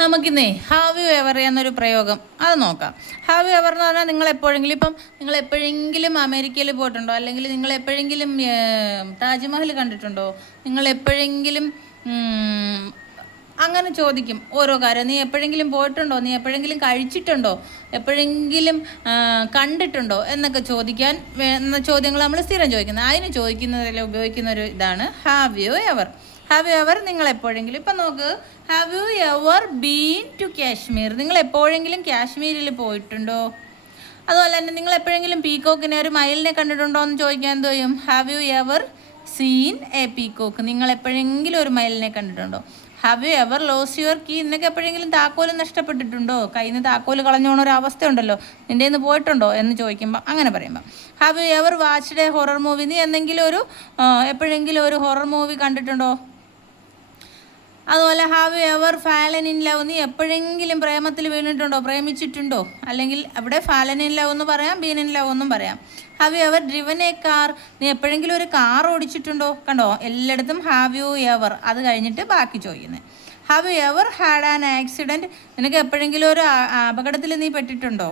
നമുക്കിന്നേ have you ever എന്നൊരു പ്രയോഗം അത് നോക്കാം. ഹാവ് യു എവർ എന്ന് പറഞ്ഞാൽ നിങ്ങൾ എപ്പോഴെങ്കിലും അമേരിക്കയിൽ പോയിട്ടുണ്ടോ, അല്ലെങ്കിൽ നിങ്ങൾ എപ്പോഴെങ്കിലും താജ്മഹൽ കണ്ടിട്ടുണ്ടോ, നിങ്ങൾ എപ്പോഴെങ്കിലും അങ്ങനെ ചോദിക്കും ഓരോ കാര്യം. നീ എപ്പോഴെങ്കിലും പോയിട്ടുണ്ടോ, നീ എപ്പോഴെങ്കിലും കഴിച്ചിട്ടുണ്ടോ, എപ്പോഴെങ്കിലും കണ്ടിട്ടുണ്ടോ എന്നൊക്കെ ചോദിക്കാൻ എന്ന ചോദ്യങ്ങൾ നമ്മൾ സ്ഥിരം ചോദിക്കുന്നത്. അതിന് ചോദിക്കുന്നതിൽ ഉപയോഗിക്കുന്ന ഒരു ഇതാണ് have you ever. Have you ever നിങ്ങൾ എപ്പോഴെങ്കിലും. ഇപ്പം നോക്ക്, have you ever been to Kashmir. നിങ്ങൾ എപ്പോഴെങ്കിലും കാശ്മീരിൽ പോയിട്ടുണ്ടോ? അതുപോലെ തന്നെ നിങ്ങൾ എപ്പോഴെങ്കിലും പീക്കോക്കിനെ, ഒരു മയിലിനെ കണ്ടിട്ടുണ്ടോ എന്ന് ചോദിക്കാൻ എന്ത് ചെയ്യും? Have you ever seen a peacock. നിങ്ങൾ എപ്പോഴെങ്കിലും ഒരു മയിലിനെ കണ്ടിട്ടുണ്ടോ? Have you ever lost your key. നിനക്ക് എപ്പോഴെങ്കിലും താക്കോല് നഷ്ടപ്പെട്ടിട്ടുണ്ടോ? കയ്യിൽ നിന്ന് താക്കോല് കളഞ്ഞു പോകുന്ന ഒരു അവസ്ഥ ഉണ്ടല്ലോ, നിൻ്റെ നിന്ന് പോയിട്ടുണ്ടോ എന്ന് ചോദിക്കുമ്പോൾ അങ്ങനെ പറയുമ്പോൾ. Have you ever watched a horror movie. നീ എപ്പോഴെങ്കിലും ഒരു ഹൊറർ മൂവി കണ്ടിട്ടുണ്ടോ? അതുപോലെ have you ever fallen in love. നീ എപ്പോഴെങ്കിലും പ്രേമത്തിൽ വീണിട്ടുണ്ടോ, പ്രേമിച്ചിട്ടുണ്ടോ? അല്ലെങ്കിൽ അവിടെ ഫാലൻ ഇൻ ലവ് എന്ന് പറയാം, ബീൻ ഇൻ ലവ് എന്നും പറയാം. Have you ever driven A car. നീ എപ്പോഴെങ്കിലും ഒരു കാർ ഓടിച്ചിട്ടുണ്ടോ? കണ്ടോ, എല്ലായിടത്തും ഹാവ് യു എവർ, അത് കഴിഞ്ഞിട്ട് ബാക്കി ചോദിക്കുന്നത്. Have you ever had an accident. നിനക്ക് എപ്പോഴെങ്കിലും ഒരു അപകടത്തിൽ നീ പെട്ടിട്ടുണ്ടോ,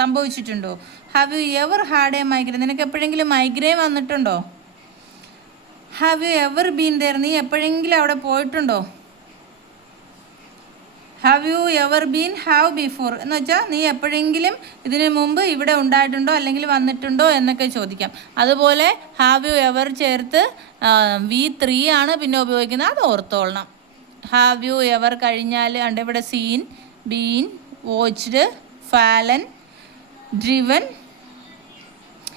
സംഭവിച്ചിട്ടുണ്ടോ? Have you ever had a migraine. നിനക്ക് എപ്പോഴെങ്കിലും മൈഗ്രെയിൻ വന്നിട്ടുണ്ടോ? Have you ever been there. നീ എപ്പോഴെങ്കിലും അവിടെ പോയിട്ടുണ്ടോ? Have you ever been have before എന്ന് വെച്ചാൽ നീ എപ്പോഴെങ്കിലും ഇതിനു മുമ്പ് ഇവിടെ ഉണ്ടായിട്ടുണ്ടോ അല്ലെങ്കിൽ വന്നിട്ടുണ്ടോ എന്നൊക്കെ ചോദിക്കാം. അതുപോലെ ഹാവ് യു എവർ ചേർത്ത് V3 ആണ് പിന്നെ ഉപയോഗിക്കുന്നത്, അത് ഓർത്തോളണം. ഹാവ് യു എവർ കഴിഞ്ഞാൽ ഉണ്ട് ഇവിടെ seen, been, watched, fallen, driven.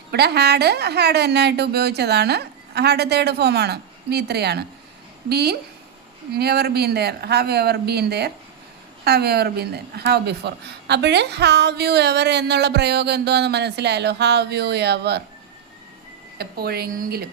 ഇവിടെ ഹാഡ് എന്നായിട്ട് ഉപയോഗിച്ചതാണ്. ഹാഡ് തേർഡ് ഫോമാണ്, V3 ആണ്. Been, ever been there, have ever been there, have ever been there, have before. അപ്പോൾ ഹാവ് യു എവർ എന്നുള്ള പ്രയോഗം എന്തുവാന്ന് മനസ്സിലായല്ലോ. ഹാവ് യു എവർ എപ്പോഴെങ്കിലും.